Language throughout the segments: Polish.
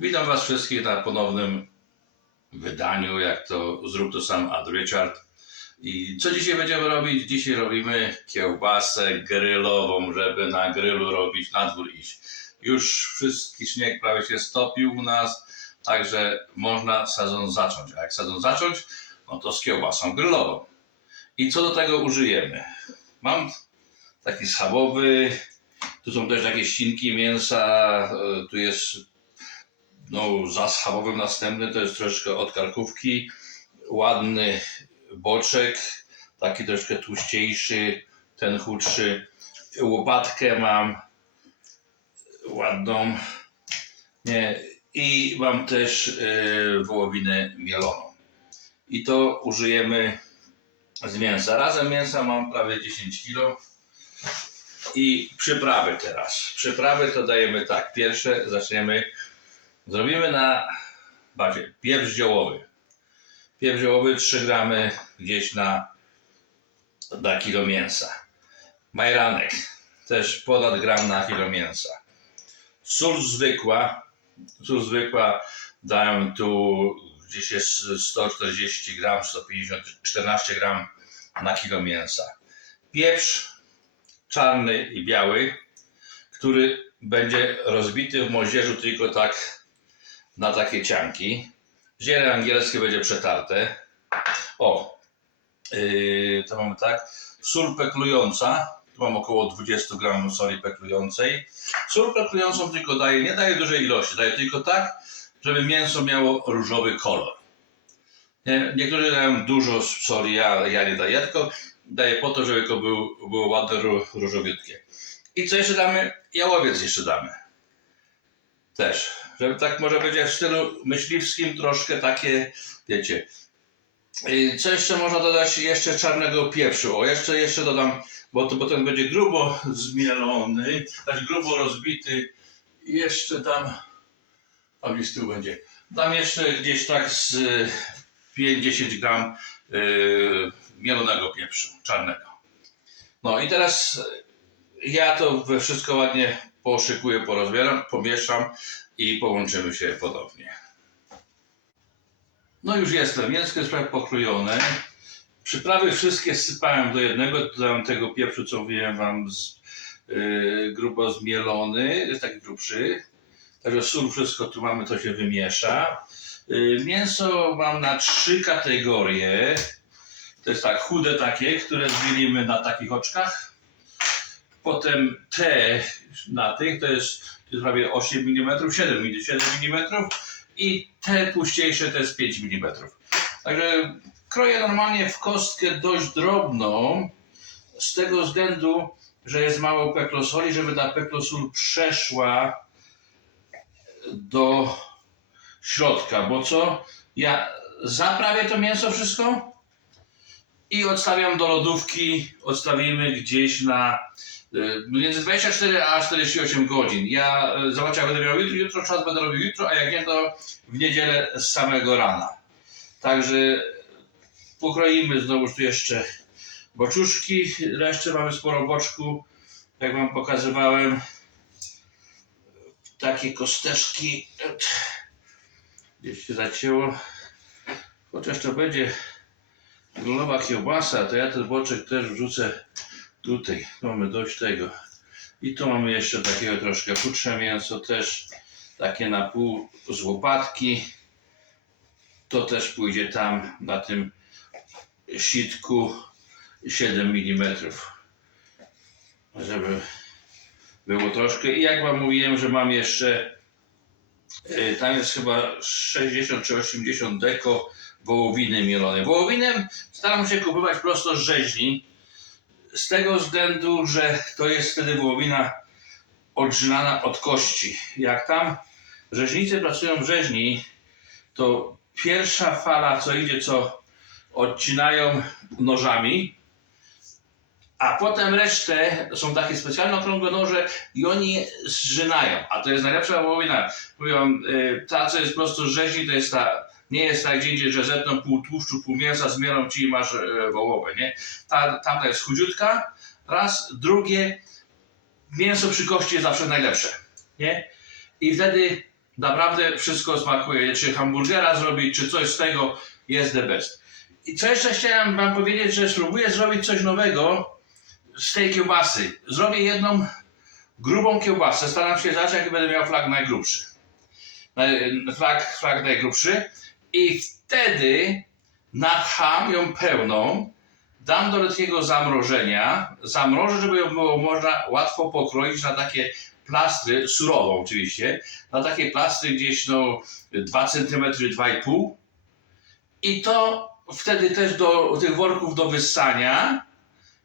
Witam Was wszystkich na ponownym wydaniu, jak to zrób to sam Ad Richard. I co dzisiaj będziemy robić? Dzisiaj robimy kiełbasę grylową, żeby na grylu robić, na dwór iść. Już wszystki śnieg prawie się stopił u nas, także można sezon zacząć. A jak sezon zacząć, no to z kiełbasą grylową. I co do tego użyjemy? Mam taki schabowy, tu są też jakieś ścinki mięsa, e, tu jest no, za schabowym następny, to jest troszkę od karkówki, ładny boczek, taki troszkę tłuściejszy, ten chudszy. Łopatkę mam ładną nie, i mam też e, wołowinę mieloną. I to użyjemy z mięsa. Razem mięsa mam prawie 10 kg. I przyprawy teraz. Przyprawy to dajemy tak. Pierwsze zaczniemy, zrobimy na bazie pieprz ziołowy. Pieprz ziołowy 3 gramy gdzieś na, na kilo mięsa. Majranek też ponad gram na kilo mięsa. Sól zwykła, sól zwykła daję tu gdzieś jest 140 gram, 150, 14 gram na kilo mięsa. Pieprz czarny i biały, który będzie rozbity w moździerzu tylko tak na takie cianki. Ziele angielskie będzie przetarte. O, yy, to mamy tak. Sól peklująca. Tu mam około 20 gramów soli peklującej. Sól peklującą tylko daję, nie daję dużej ilości, daję tylko tak, żeby mięso miało różowy kolor. Nie, niektórzy dają dużo soli, ja, ja nie daję, tylko daję po to, żeby to był, było ładne ró- różowiutkie. I co jeszcze damy? Jałowiec jeszcze damy. Też. Żeby tak może będzie w stylu myśliwskim troszkę takie, wiecie. Co jeszcze można dodać? Jeszcze czarnego pieprzu. O, jeszcze, jeszcze dodam, bo to potem będzie grubo zmielony, znaczy grubo rozbity. Jeszcze tam, a gdzieś tu będzie. Dam jeszcze gdzieś tak z y, 5-10 gram yy, mielonego pieprzu czarnego. No i teraz ja to wszystko ładnie poszykuję, porozbieram, pomieszam i połączymy się ponownie. No już jestem, mięsko jest prawie pokrojone. Przyprawy wszystkie sypałem do jednego, dodałem tego pieprzu, co mówiłem wam, z, yy, grubo zmielony, jest taki grubszy. Także sól, wszystko tu mamy, to się wymiesza. Yy, Mięso mam na trzy kategorie. To jest tak, chude takie, które zmielimy na takich oczkach. Potem te na tych, to jest, to jest prawie 8 mm, 7 mm, 7 mm i te tłuściejsze to jest 5 mm. Także kroję normalnie w kostkę dość drobną, z tego względu, że jest mało peklosoli, żeby ta peklosól przeszła do środka, bo co? Ja zaprawię to mięso wszystko i odstawiam do lodówki, odstawimy gdzieś na między 24 a 48 godzin. Ja y, zobaczę, jak będę miał jutro, jutro czas będę robił jutro, a jak nie, to w niedzielę z samego rana. Także pokroimy znowu tu jeszcze boczuszki, jeszcze mamy sporo boczku, jak wam pokazywałem. Takie kosteczki, gdzieś się zacięło. Chociaż to będzie grillowa kiełbasa, to ja ten boczek też wrzucę tutaj. Mamy dość tego. I tu mamy jeszcze takiego troszkę chudsze mięso, też takie na pół z łopatki. To też pójdzie tam na tym sitku 7 mm. Żeby było troszkę. I jak wam mówiłem, że mam jeszcze y, tam jest chyba 60 czy 80 deko wołowiny mielonej. Wołowinę staram się kupować prosto z rzeźni, z tego względu, że to jest wtedy wołowina odrzynana od kości. Jak tam rzeźnicy pracują w rzeźni, to pierwsza fala, co idzie, co odcinają nożami, a potem resztę są takie specjalne okrągłe noże i oni je zżynają. A to jest najlepsza wołowina. Mówią, y, ta co jest prosto rzeźni, to jest ta, nie jest tak gdzie indziej, że zetną pół tłuszczu, pół mięsa, zmielą ci i masz y, wołowę, nie? Ta, tamta jest chudziutka, raz, drugie, mięso przy kości jest zawsze najlepsze, nie? I wtedy Naprawdę wszystko smakuje. Czy hamburgera zrobić, czy coś z tego jest the best. I co jeszcze chciałem Wam powiedzieć, że spróbuję zrobić coś nowego z tej kiełbasy. Zrobię jedną grubą kiełbasę. Staram się zacząć, jak będę miał flag najgrubszy. Naj- Flag, flag najgrubszy. I wtedy nacham ją pełną, dam do takiego zamrożenia, zamrożę, żeby ją było można łatwo pokroić na takie plastry, surową oczywiście, na takie plastry gdzieś no 2 cm, 2,5 i to wtedy też do tych worków do wyssania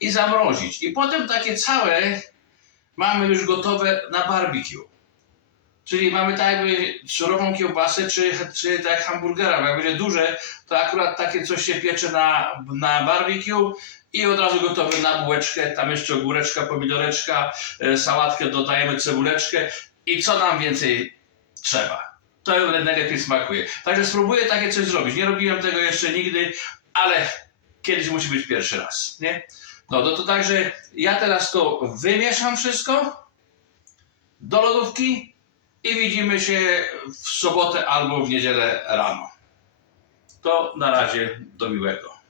i zamrozić. I potem takie całe mamy już gotowe na barbecue. Czyli mamy tak jakby surową kiełbasę, czy, czy tak jak hamburgera, jak będzie duże, to akurat takie coś się piecze na, na barbecue i od razu gotowe na bułeczkę, tam jeszcze ogóreczka, pomidoreczka, e, sałatkę dodajemy, cebuleczkę i co nam więcej trzeba. To najlepiej smakuje. Także spróbuję takie coś zrobić. Nie robiłem tego jeszcze nigdy, ale kiedyś musi być pierwszy raz, nie? No to, to także ja teraz to wymieszam wszystko do lodówki i widzimy się w sobotę albo w niedzielę rano. To na razie do miłego.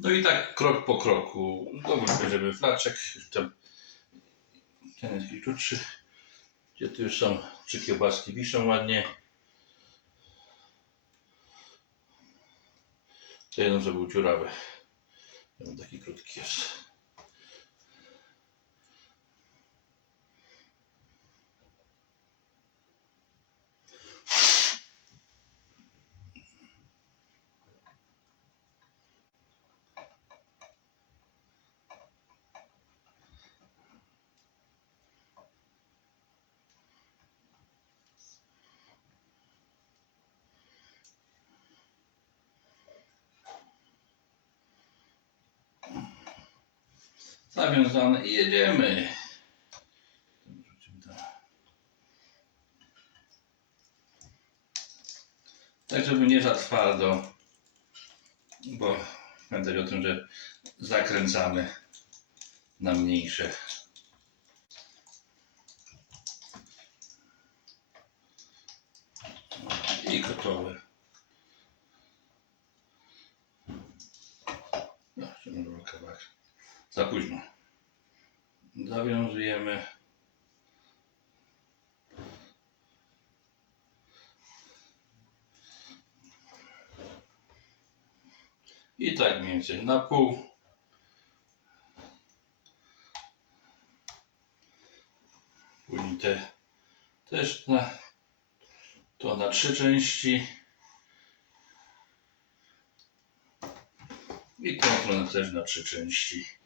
No i tak krok po kroku. Znowu bierzemy flaczek. Tam ten jest krótszy. Gdzie tu już są trzy kiełbaski wiszą ładnie. To jeden, że był dziurawy. Ten taki krótki jest. Zawiązane i jedziemy. Tak, żeby nie za twardo, bo pamiętać o tym, że zakręcamy na mniejsze. I gotowe. Jeszcze kawałek. Za późno. Zawiązujemy. I tak mniej więcej na pół. Później te też na to na trzy części. I tą też na trzy części.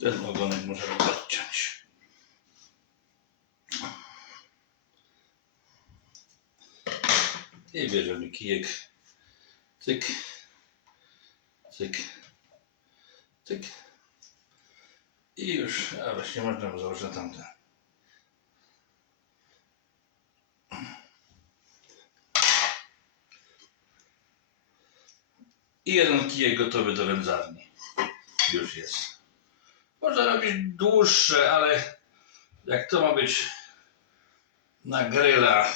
Ten ogonek możemy odciąć. I bierzemy kijek. Cyk. Cyk. Cyk. I już, a właśnie można założyć tamten. I jeden kijek gotowy do wędzarni. Już jest. Można robić dłuższe, ale jak to ma być na grilla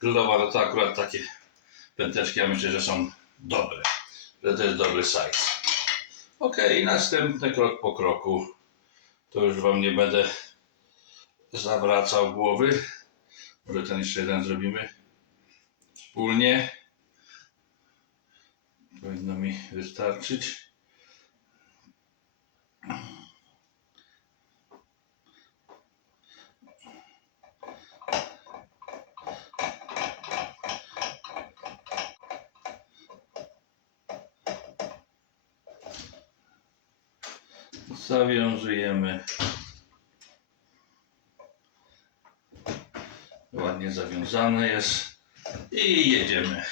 grillowa, no to akurat takie pęteczki ja myślę, że są dobre. Że to jest dobry size. Ok, następny krok po kroku. To już Wam nie będę zawracał głowy. Może ten jeszcze jeden zrobimy wspólnie. Powinno mi wystarczyć. Zawiązujemy. Ładnie zawiązane jest. I jedziemy.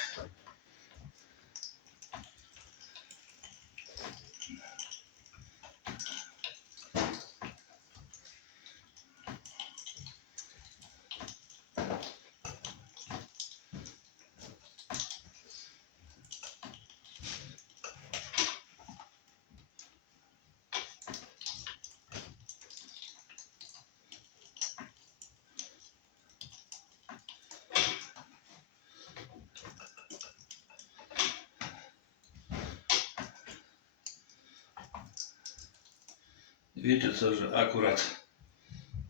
Wiecie co, że akurat,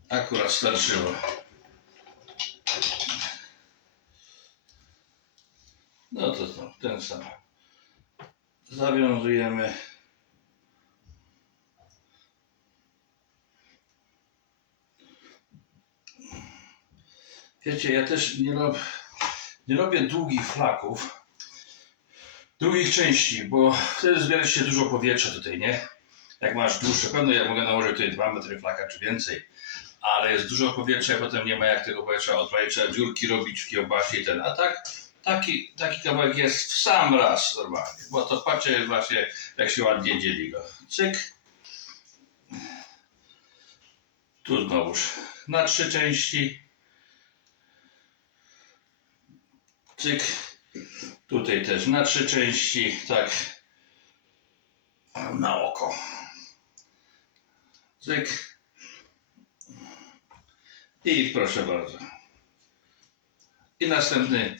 akurat starczyło. No to co, ten sam. Zawiązujemy. Wiecie, ja też nie, rob, nie robię długich flaków, długich części, bo wtedy zbiera się dużo powietrza tutaj, nie? Jak masz dłuższe, pewno ja mogę nałożyć tutaj 2 metry flaka czy więcej, ale jest dużo powietrza i potem nie ma jak tego powietrza odprawić, trzeba dziurki robić w kiełbasie i ten, a tak taki, taki kawałek jest w sam raz normalnie, bo to patrzcie właśnie jak się ładnie dzieli go. Cyk. Tu znowuż na trzy części. Cyk. Tutaj też na trzy części, tak. Na oko. Cyk. I proszę bardzo. I następny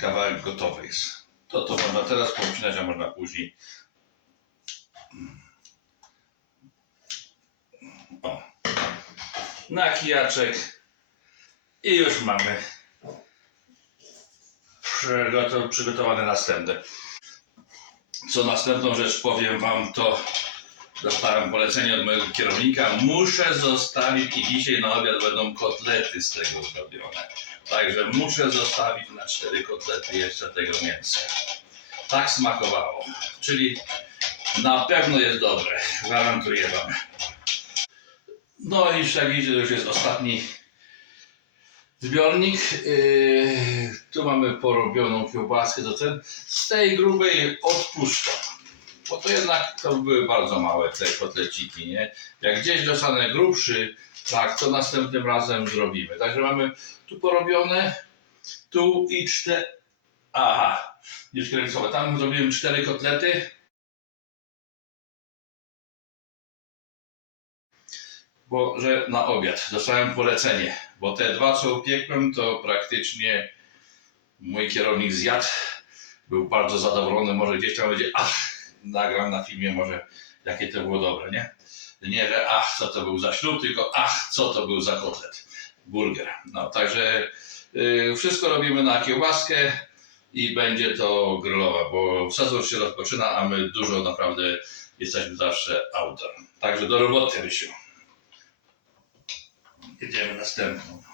kawałek gotowy jest. To to można teraz pocinać, a można później. O. Na kijaczek. I już mamy przygotow- przygotowane następne. Co następną rzecz powiem Wam, to dostałem polecenie od mojego kierownika. Muszę zostawić i dzisiaj na obiad będą kotlety z tego zrobione. Także muszę zostawić na cztery kotlety jeszcze tego mięsa. Tak smakowało. Czyli na pewno jest dobre. Gwarantuję Wam. No i jak widzicie, to już jest ostatni zbiornik. Yy, tu mamy porobioną kiełbaskę do ten. Z tej grubej odpuszczam. Bo to jednak to były bardzo małe te kotleciki, nie? Jak gdzieś dostanę grubszy, tak, to następnym razem zrobimy. Także mamy tu porobione, tu i cztery. Aha, już kręcowe. Tam zrobiłem cztery kotlety. Bo, że na obiad dostałem polecenie, bo te dwa co upiekłem, to praktycznie mój kierownik zjadł. Był bardzo zadowolony, może gdzieś tam będzie, ach, nagram na filmie może jakie to było dobre, nie? Nie, że ach, co to był za ślub, tylko ach, co to był za kotlet. Burger. No, także y, wszystko robimy na kiełbaskę i będzie to grillowa, bo sezon się rozpoczyna, a my dużo naprawdę jesteśmy zawsze outdoor. Także do roboty, Rysiu. Jedziemy następną.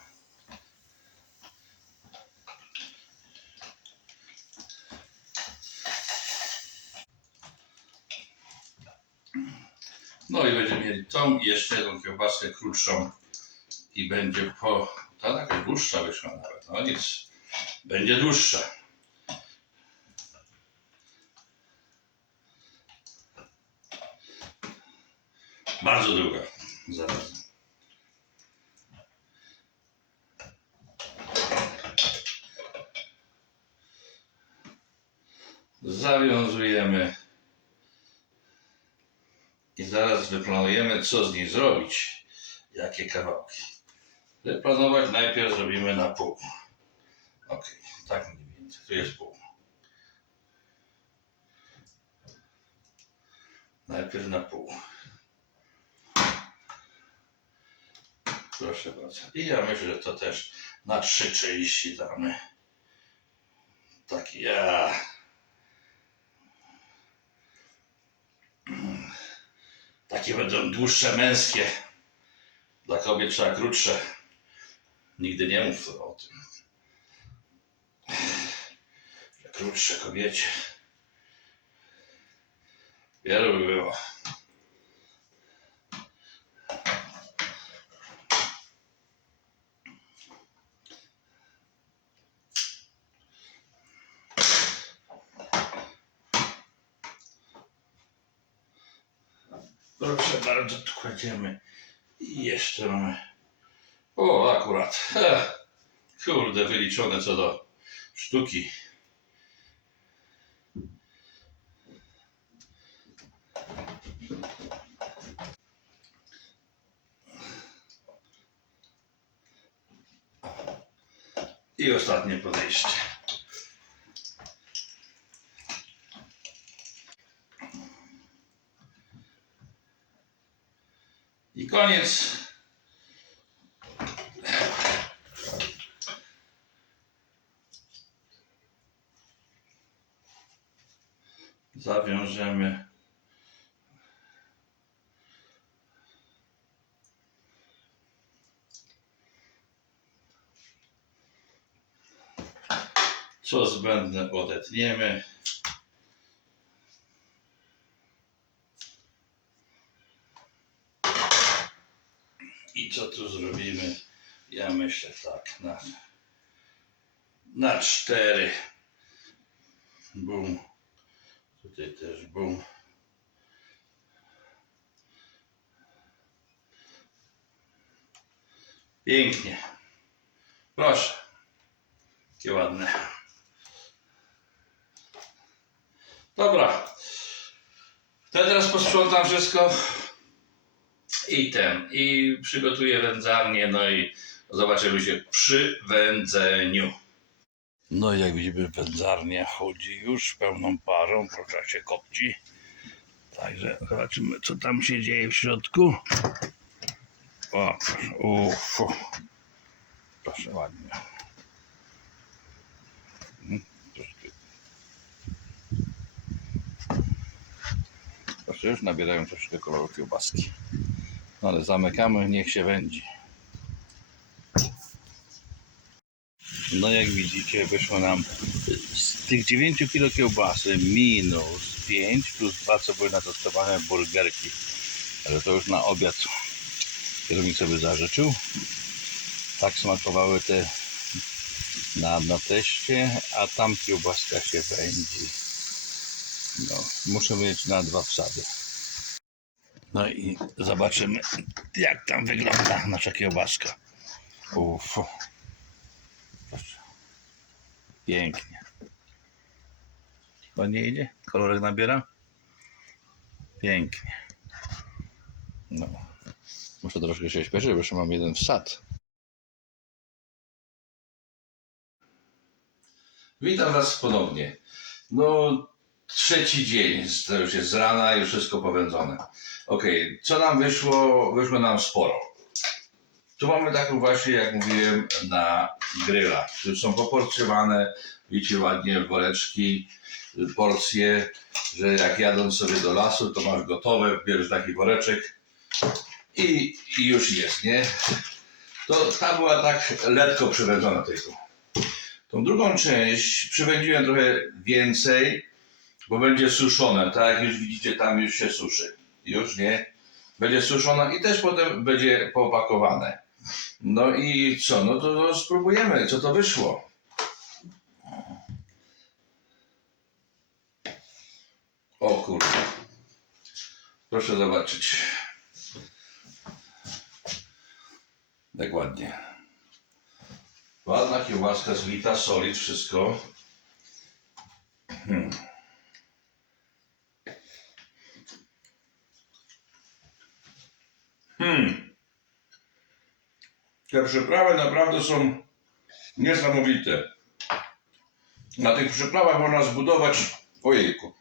No i będziemy mieli tą i jeszcze jedną kiełbaskę krótszą i będzie po... Ta taka dłuższa wyszła nawet, no nic. Będzie dłuższa. Bardzo długa. Zaraz. Zawiązujemy. I zaraz wyplanujemy, co z niej zrobić. Jakie kawałki. Wyplanować najpierw zrobimy na pół. Ok, tak mniej więcej. Tu jest pół. Najpierw na pół. Proszę bardzo. I ja myślę, że to też na trzy części damy. Taki ja. Takie będą dłuższe, męskie. Dla kobiet trzeba krótsze. Nigdy nie mów o tym. Krótsze kobiecie. Wielu by było. Proszę bardzo, tu kładziemy. Jeszcze mamy. O, akurat. He, kurde, wyliczone co do sztuki. I ostatnie podejście. I koniec. Zawiążemy. Co zbędne odetniemy. I co tu zrobimy? Ja myślę tak, na, na cztery. Bum. Tutaj też bum. Pięknie. Proszę. Jakie ładne. Dobra. To ja teraz posprzątam wszystko i ten, i przygotuję wędzarnię, no i zobaczymy się przy wędzeniu. No i jak widzimy wędzarnia chodzi już pełną parą, proszę się kopci. Także zobaczymy co tam się dzieje w środku. O, uff. Proszę ładnie. Mm, troszkę. Proszę, już nabierają troszkę koloru kiełbaski. No ale zamykamy, niech się wędzi. No jak widzicie, wyszło nam z tych 9 kg kiełbasy minus 5 plus 2, co były natestowane burgerki. Ale to już na obiad kierownik sobie zażyczył. Tak smakowały te na, na teście, a tam kiełbaska się wędzi. No, muszę mieć na dwa wsady. No i zobaczymy, jak tam wygląda nasza kiełbaska. Uff. Pięknie. Ładnie idzie? Kolorek nabiera? Pięknie. No. Muszę troszkę się śpieszyć, bo jeszcze mam jeden wsad. Witam Was ponownie. No, trzeci dzień, to już jest z rana, już wszystko powędzone. Okej, co nam wyszło? Wyszło nam sporo. Tu mamy taką właśnie, jak mówiłem, na gryla, które są poporcjowane, widzicie ładnie woreczki, porcje, że jak jadąc sobie do lasu, to masz gotowe, bierzesz taki woreczek i, i już jest, nie? To ta była tak letko przywędzona tylko. Tą drugą część przywędziłem trochę więcej, bo będzie suszone, tak jak już widzicie, tam już się suszy. Już nie? Będzie suszona i też potem będzie poopakowane. No i co? No to, to spróbujemy, co to wyszło. O kurde. Proszę zobaczyć. Tak ładnie. Ładna kiełbaska zwita, solid, wszystko. Hmm. Te przyprawy naprawdę są niesamowite. Na tych przyprawach można zbudować, ojejku,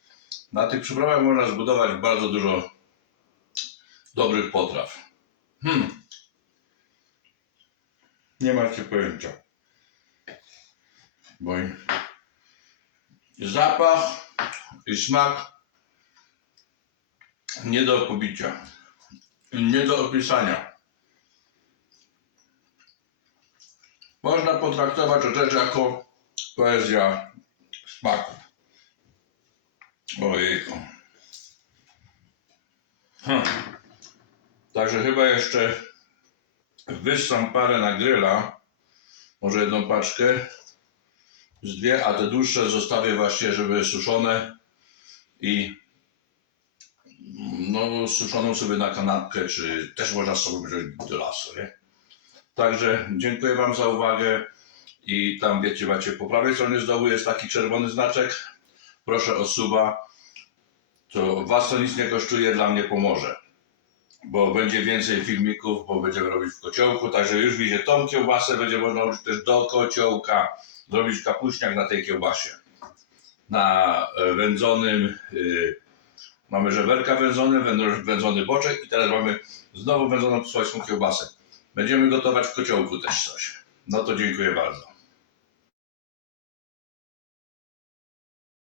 na tych przyprawach można zbudować bardzo dużo dobrych potraw. Hmm. Nie macie pojęcia. Bo zapach i smak nie do pobicia. Nie do opisania. Można potraktować to rzecz jako poezja smaku. Ojejku. Hm. Także chyba jeszcze wyssam parę na gryla. Może jedną paczkę. Z dwie, a te dłuższe zostawię właśnie, żeby suszone i no, suszoną sobie na kanapkę, czy też można sobie wziąć do lasu, nie? Także dziękuję Wam za uwagę i tam wiecie, macie po prawej stronie z dołu jest taki czerwony znaczek. Proszę o suba. To Was to nic nie kosztuje, dla mnie pomoże. Bo będzie więcej filmików, bo będziemy robić w kociołku, także już widzicie, tą kiełbasę będzie można użyć też do kociołka, zrobić kapuśniak na tej kiełbasie. Na e, wędzonym y, Mamy żeberka wędzone, wędzo- wędzony boczek i teraz mamy znowu wędzoną słajską kiełbasę. Będziemy gotować w kociołku też coś. No to dziękuję bardzo.